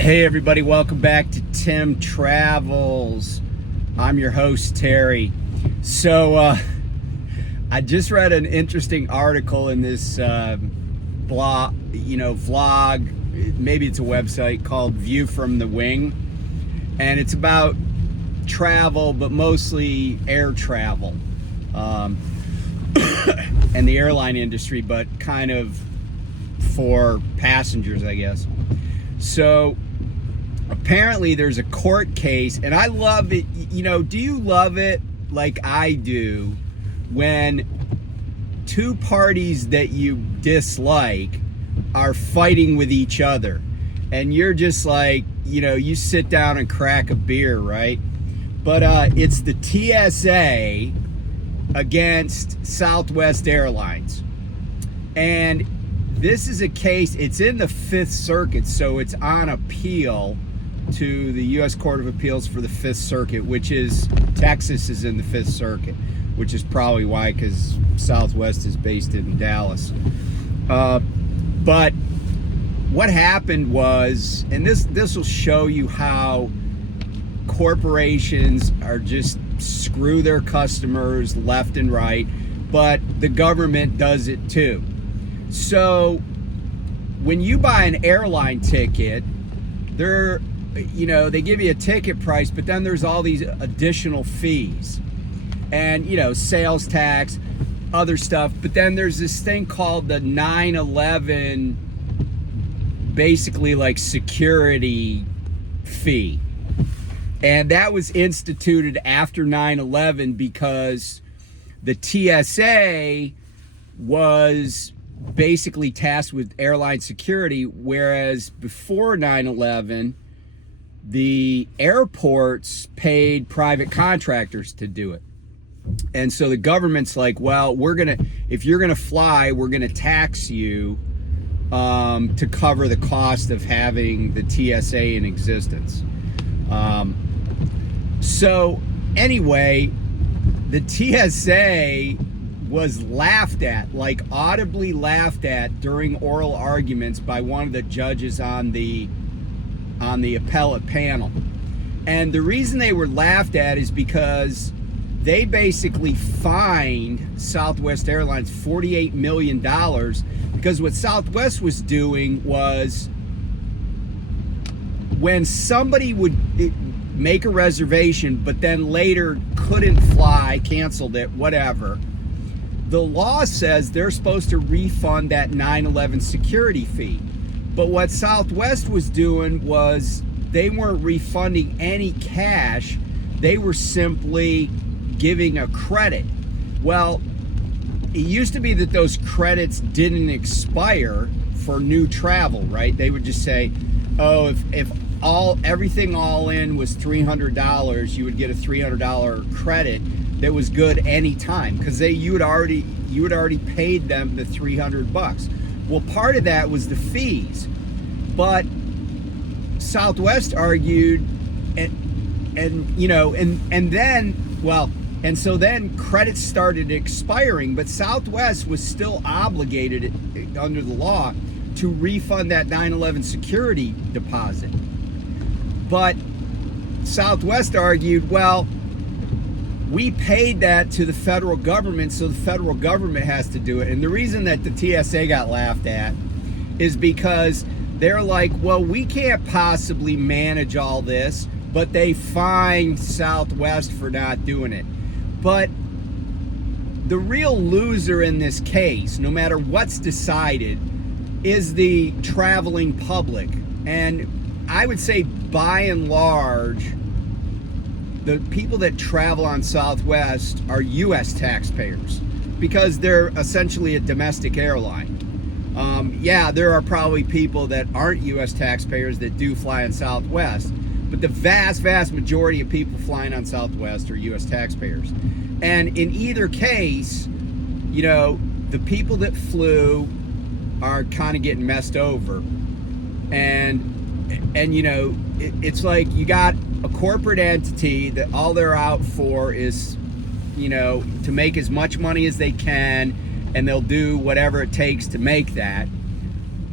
Hey everybody, welcome back to Tim Travels. I'm your host, Terry. So I just read an interesting article in this vlog, maybe it's a website called View from the Wing. And it's about travel, but mostly air travel and the airline industry, but kind of for passengers, I guess. So apparently there's a court case, and I love it. Do you love it like I do when two parties that you dislike are fighting with each other and you're just like, you sit down and crack a beer, right? But it's the TSA against Southwest Airlines. And this is a case, it's in the Fifth Circuit, so it's on appeal to the U.S. Court of Appeals for the Fifth Circuit, which is, Texas is in the Fifth Circuit, which is probably why, because Southwest is based in Dallas. But what happened was, and this will show you how corporations are just screw their customers left and right, but the government does it too. So when you buy an airline ticket, they give you a ticket price, but then there's all these additional fees and, sales tax, other stuff. But then there's this thing called the 9/11, basically like security fee. And that was instituted after 9/11 because the TSA was basically tasked with airline security, whereas before 9/11, the airports paid private contractors to do it. And so the government's like, well, if you're gonna fly, we're gonna tax you to cover the cost of having the TSA in existence. So anyway, the TSA was laughed at, like audibly laughed at during oral arguments by one of the judges on the appellate panel. And the reason they were laughed at is because they basically fined Southwest Airlines $48 million because what Southwest was doing was, when somebody would make a reservation but then later couldn't fly, canceled it, whatever, the law says they're supposed to refund that 9/11 security fee. But what Southwest was doing was they weren't refunding any cash. They were simply giving a credit. Well, it used to be that those credits didn't expire for new travel, right? They would just say, oh, if everything all in was $300, you would get a $300 credit that was good anytime, because you had already paid them the $300. Well, part of that was the fees, but Southwest argued, and so then credits started expiring, but Southwest was still obligated under the law to refund that 9/11 security deposit. But Southwest argued, well, we paid that to the federal government, so the federal government has to do it. And the reason that the TSA got laughed at is because they're like, well, we can't possibly manage all this, but they fined Southwest for not doing it. But the real loser in this case, no matter what's decided, is the traveling public. And I would say by and large, the people that travel on Southwest are U.S. taxpayers because they're essentially a domestic airline. There are probably people that aren't U.S. taxpayers that do fly on Southwest, but the vast, vast majority of people flying on Southwest are U.S. taxpayers. And in either case, the people that flew are kind of getting messed over. And it's like you got a corporate entity that all they're out for is, to make as much money as they can, and they'll do whatever it takes to make that.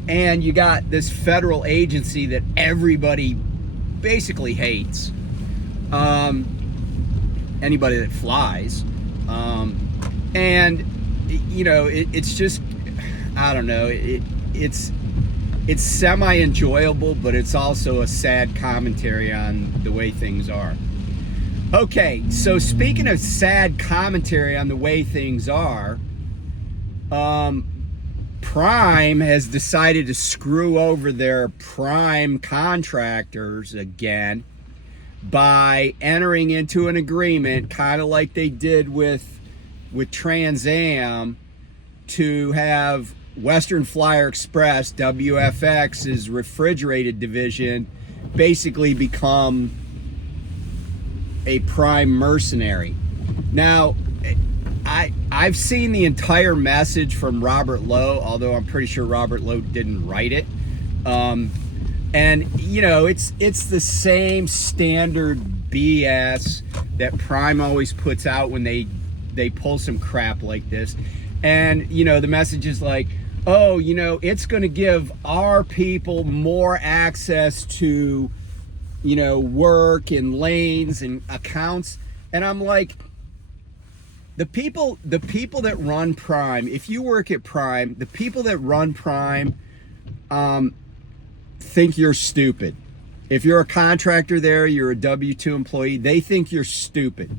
and you got this federal agency that everybody basically hates. Anybody that flies. And, you know, it's just, I don't know, it's semi-enjoyable, but it's also a sad commentary on the way things are. Okay, so speaking of sad commentary on the way things are, Prime has decided to screw over their prime contractors again by entering into an agreement, kind of like they did with Trans Am, to have Western Flyer Express, WFX's refrigerated division, basically become a prime mercenary. Now, I've seen the entire message from Robert Lowe, although I'm pretty sure Robert Lowe didn't write it. And you know, it's the same standard BS that Prime always puts out when they pull some crap like this. And you know, the message is like, oh, you know, it's going to give our people more access to, you know, work and lanes and accounts. And I'm like, the people that run Prime, if you work at Prime, the people that run Prime think you're stupid. If you're a contractor there, you're a W-2 employee, they think you're stupid.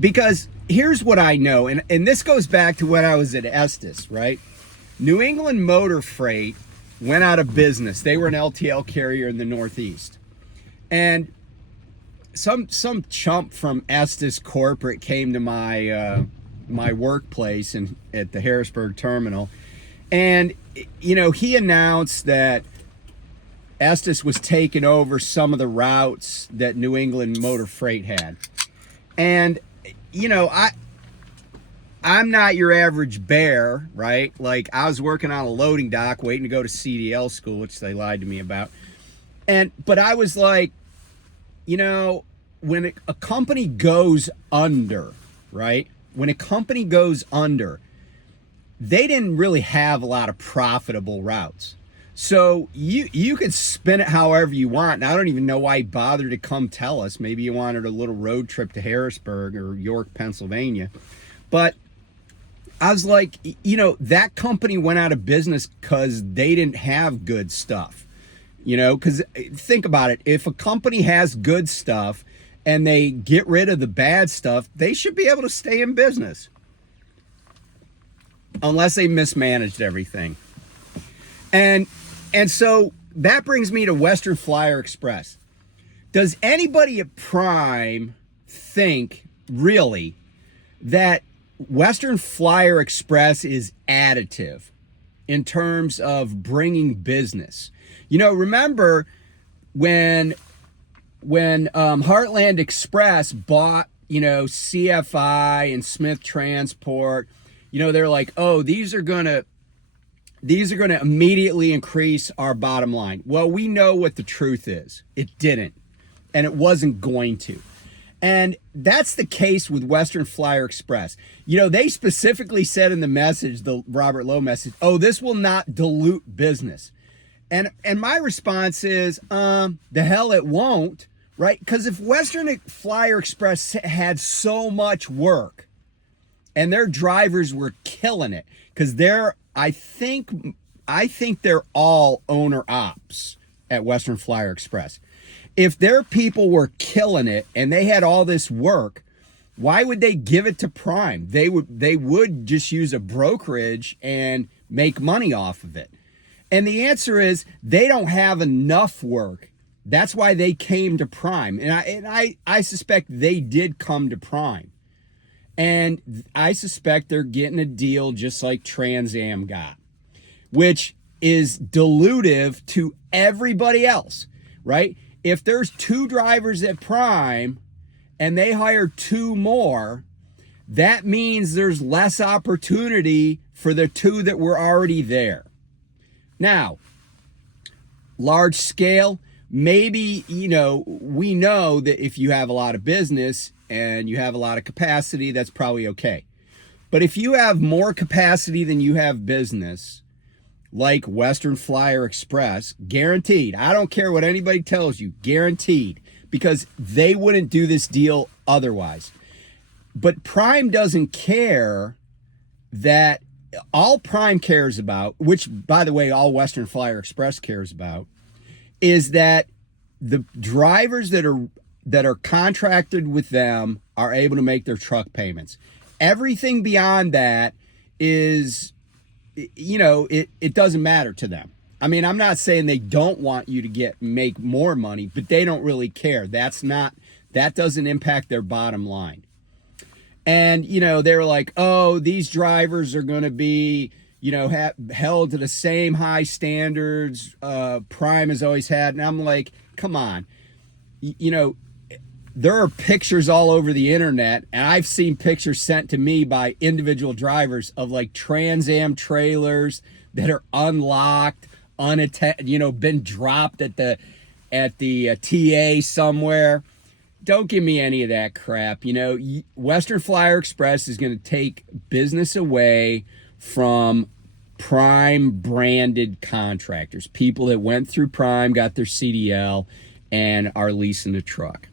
Because here's what I know, and this goes back to when I was at Estes, right? New England Motor Freight went out of business. They were an LTL carrier in the Northeast. And some chump from Estes corporate came to my my workplace at the Harrisburg terminal, and you know, he announced that Estes was taking over some of the routes that New England Motor Freight had. And you know, I'm not your average bear, right? Like, I was working on a loading dock waiting to go to CDL school, which they lied to me about. But I was like, you know, when a company goes under, right? When a company goes under, they didn't really have a lot of profitable routes. So you could spin it however you want. And I don't even know why he bothered to come tell us. Maybe you wanted a little road trip to Harrisburg or York, Pennsylvania. But I was like, you know, that company went out of business because they didn't have good stuff. You know, because think about it. If a company has good stuff and they get rid of the bad stuff, they should be able to stay in business. Unless they mismanaged everything. And so that brings me to Western Flyer Express. Does anybody at Prime think, really, that Western Flyer Express is additive in terms of bringing business? You know, remember when Heartland Express bought, you know, CFI and Smith Transport, you know, they're like, oh, these are going to immediately increase our bottom line. Well, we know what the truth is. It didn't, and it wasn't going to. And that's the case with Western Flyer Express. You know, they specifically said in the message, the Robert Lowe message, oh, this will not dilute business. And my response is, the hell it won't, right? Because if Western Flyer Express had so much work and their drivers were killing it, because I think they're all owner ops at Western Flyer Express. If their people were killing it and they had all this work, why would they give it to Prime? They would just use a brokerage and make money off of it. And the answer is they don't have enough work. That's why they came to Prime. And I suspect they did come to Prime. And I suspect they're getting a deal just like Trans Am got, which is dilutive to everybody else, right? If there's 2 drivers at Prime and they hire 2 more, that means there's less opportunity for the 2 that were already there. Now, large scale, maybe, you know, we know that if you have a lot of business and you have a lot of capacity, that's probably okay. But if you have more capacity than you have business, like Western Flyer Express, guaranteed. I don't care what anybody tells you, guaranteed, because they wouldn't do this deal otherwise. But Prime doesn't care. That all Prime cares about, which, by the way, all Western Flyer Express cares about, is that the drivers that are contracted with them are able to make their truck payments. Everything beyond that is, it doesn't matter to them. I mean, I'm not saying they don't want you to make more money, but they don't really care. That doesn't impact their bottom line. And, they're like, oh, these drivers are going to be, held to the same high standards Prime has always had. And I'm like, come on. There are pictures all over the internet, and I've seen pictures sent to me by individual drivers of like Trans Am trailers that are unlocked, been dropped at the TA somewhere. Don't give me any of that crap. Western Flyer Express is going to take business away from Prime branded contractors, people that went through Prime, got their CDL, and are leasing a truck.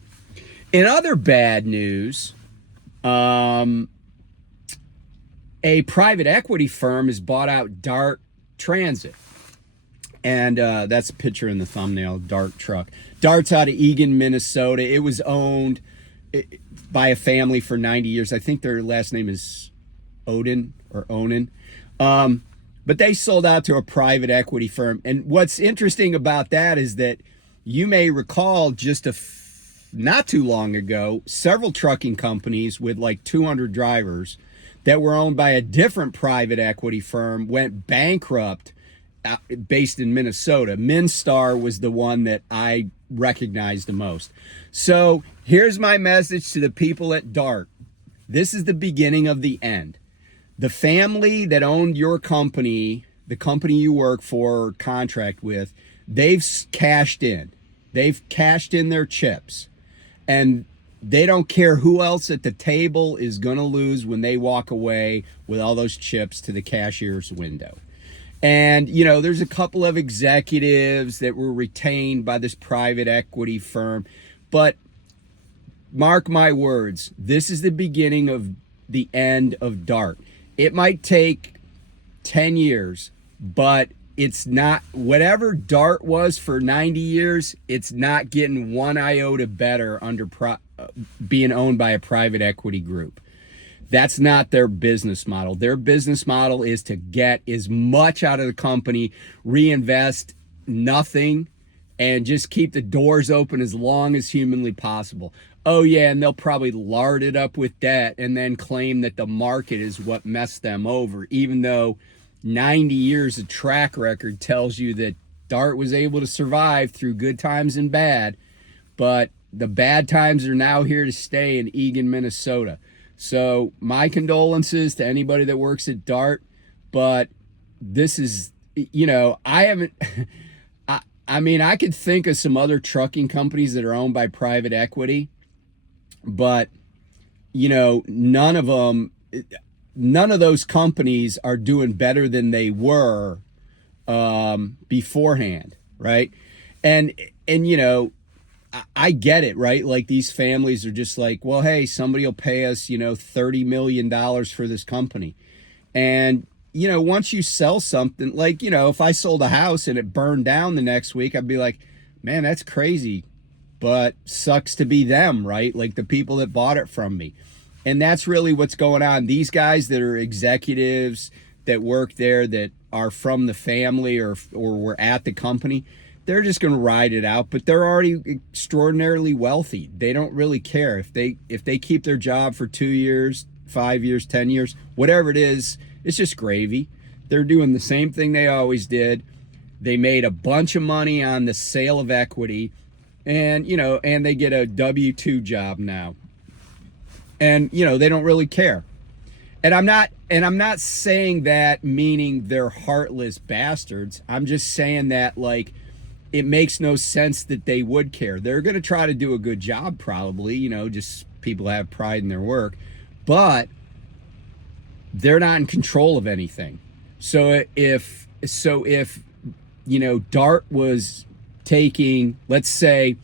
In other bad news, a private equity firm has bought out Dart Transit. And that's a picture in the thumbnail, Dart truck. Dart's out of Eagan, Minnesota. It was owned by a family for 90 years. I think their last name is Odin or Onan. But they sold out to a private equity firm. And what's interesting about that is that you may recall just not too long ago, several trucking companies with like 200 drivers that were owned by a different private equity firm went bankrupt, based in Minnesota. Minstar was the one that I recognized the most. So here's my message to the people at Dart. This is the beginning of the end. The family that owned your company, the company you work for or contract with, they've cashed in. They've cashed in their chips. And they don't care who else at the table is going to lose when they walk away with all those chips to the cashier's window. And, there's a couple of executives that were retained by this private equity firm. But mark my words, this is the beginning of the end of Dart. It might take 10 years, but it's not, whatever Dart was for 90 years, it's not getting one iota better under being owned by a private equity group. That's not their business model. Their business model is to get as much out of the company, reinvest nothing, and just keep the doors open as long as humanly possible. Oh yeah, and they'll probably lard it up with debt and then claim that the market is what messed them over, even though 90 years of track record tells you that Dart was able to survive through good times and bad, but the bad times are now here to stay in Eagan, Minnesota. So my condolences to anybody that works at Dart, but this is, I haven't, I could think of some other trucking companies that are owned by private equity, but, none of those companies are doing better than they were beforehand, right? And I get it, right? Like these families are just like, well, hey, somebody will pay us, $30 million for this company. And, once you sell something, like, if I sold a house and it burned down the next week, I'd be like, man, that's crazy, but sucks to be them, right? Like the people that bought it from me. And that's really what's going on. These guys that are executives that work there that are from the family or were at the company, they're just going to ride it out, but they're already extraordinarily wealthy. They don't really care if they keep their job for 2 years, 5 years, 10 years, whatever it is. It's just gravy. They're doing the same thing they always did. They made a bunch of money on the sale of equity, and and they get a W-2 job now, and they don't really care. And I'm not saying that meaning they're heartless bastards. I'm just saying that like, it makes no sense that they would care. They're going to try to do a good job probably, just people have pride in their work, but they're not in control of anything. So if so if, Dart was taking, let's say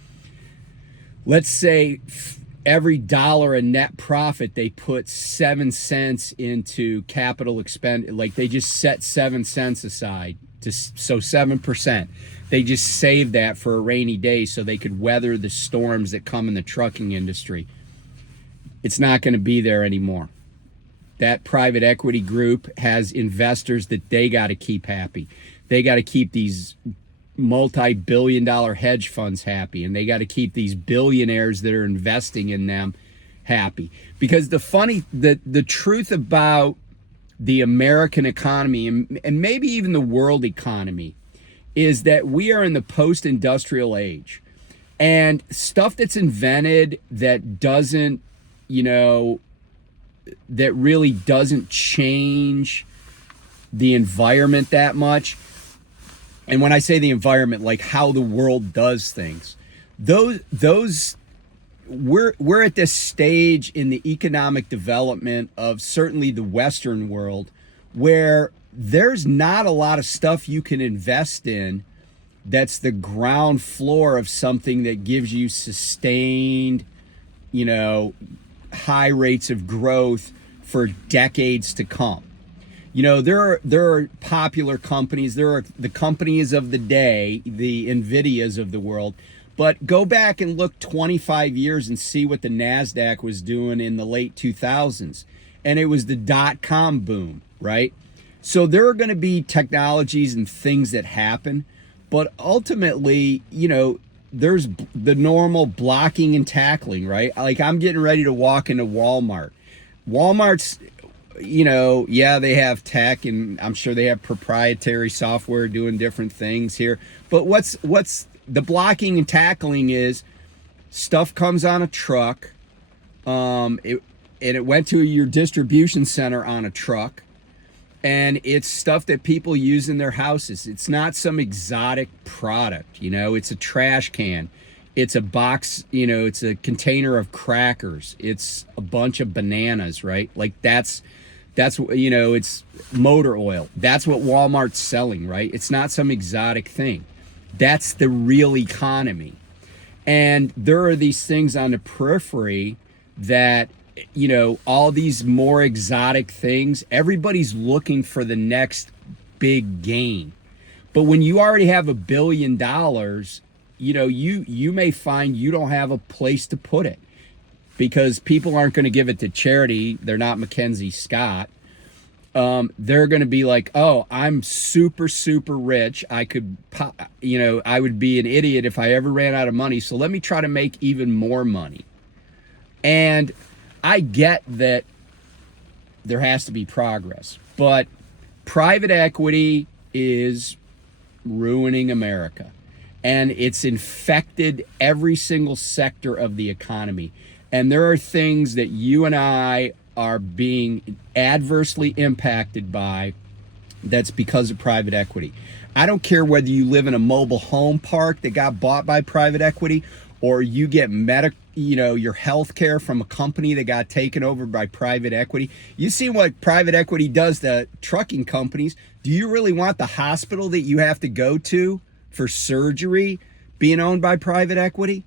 every dollar in net profit, they put 7 cents into capital expend, like they just set 7 cents aside so 7%. They just saved that for a rainy day so they could weather the storms that come in the trucking industry. It's not going to be there anymore. That private equity group has investors that they got to keep happy. They got to keep these multi-billion-dollar hedge funds happy, and they got to keep these billionaires that are investing in them happy. Because the truth about the American economy and maybe even the world economy is that we are in the post-industrial age, and stuff that's invented that doesn't, that really doesn't change the environment that much. And when I say the environment, like how the world does things, those we're at this stage in the economic development of certainly the Western world where there's not a lot of stuff you can invest in that's the ground floor of something that gives you sustained, high rates of growth for decades to come. There are popular companies. There are the companies of the day, the NVIDIAs of the world. But go back and look 25 years and see what the NASDAQ was doing in the late 2000s. And it was the dot-com boom, right? So there are going to be technologies and things that happen. But ultimately, there's the normal blocking and tackling, right? Like I'm getting ready to walk into Walmart. Walmart's, they have tech, and I'm sure they have proprietary software doing different things here. But what's the blocking and tackling is stuff comes on a truck, it went to your distribution center on a truck, and it's stuff that people use in their houses. It's not some exotic product, it's a trash can. It's a box, it's a container of crackers. It's a bunch of bananas, right? Like that's it's motor oil. That's what Walmart's selling, right? It's not some exotic thing. That's the real economy. And there are these things on the periphery that, all these more exotic things, everybody's looking for the next big gain. But when you already have $1 billion, you may find you don't have a place to put it because people aren't going to give it to charity. They're not Mackenzie Scott. They're going to be like, oh, I'm super, super rich. I would be an idiot if I ever ran out of money. So let me try to make even more money. And I get that there has to be progress, but private equity is ruining America. And it's infected every single sector of the economy. And there are things that you and I are being adversely impacted by that's because of private equity. I don't care whether you live in a mobile home park that got bought by private equity or you get your health care from a company that got taken over by private equity. You see what private equity does to trucking companies. Do you really want the hospital that you have to go to for surgery being owned by private equity?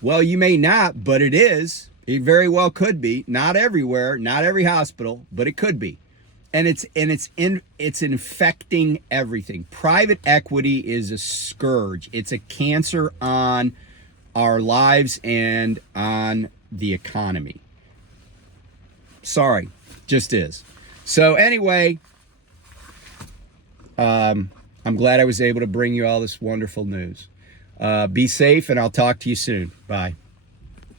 Well, you may not, but it is. It very well could be. Not everywhere, not every hospital, but it could be. And it's infecting everything. Private equity is a scourge. It's a cancer on our lives and on the economy. Sorry, just is. So anyway, I'm glad I was able to bring you all this wonderful news. Be safe, and I'll talk to you soon. Bye.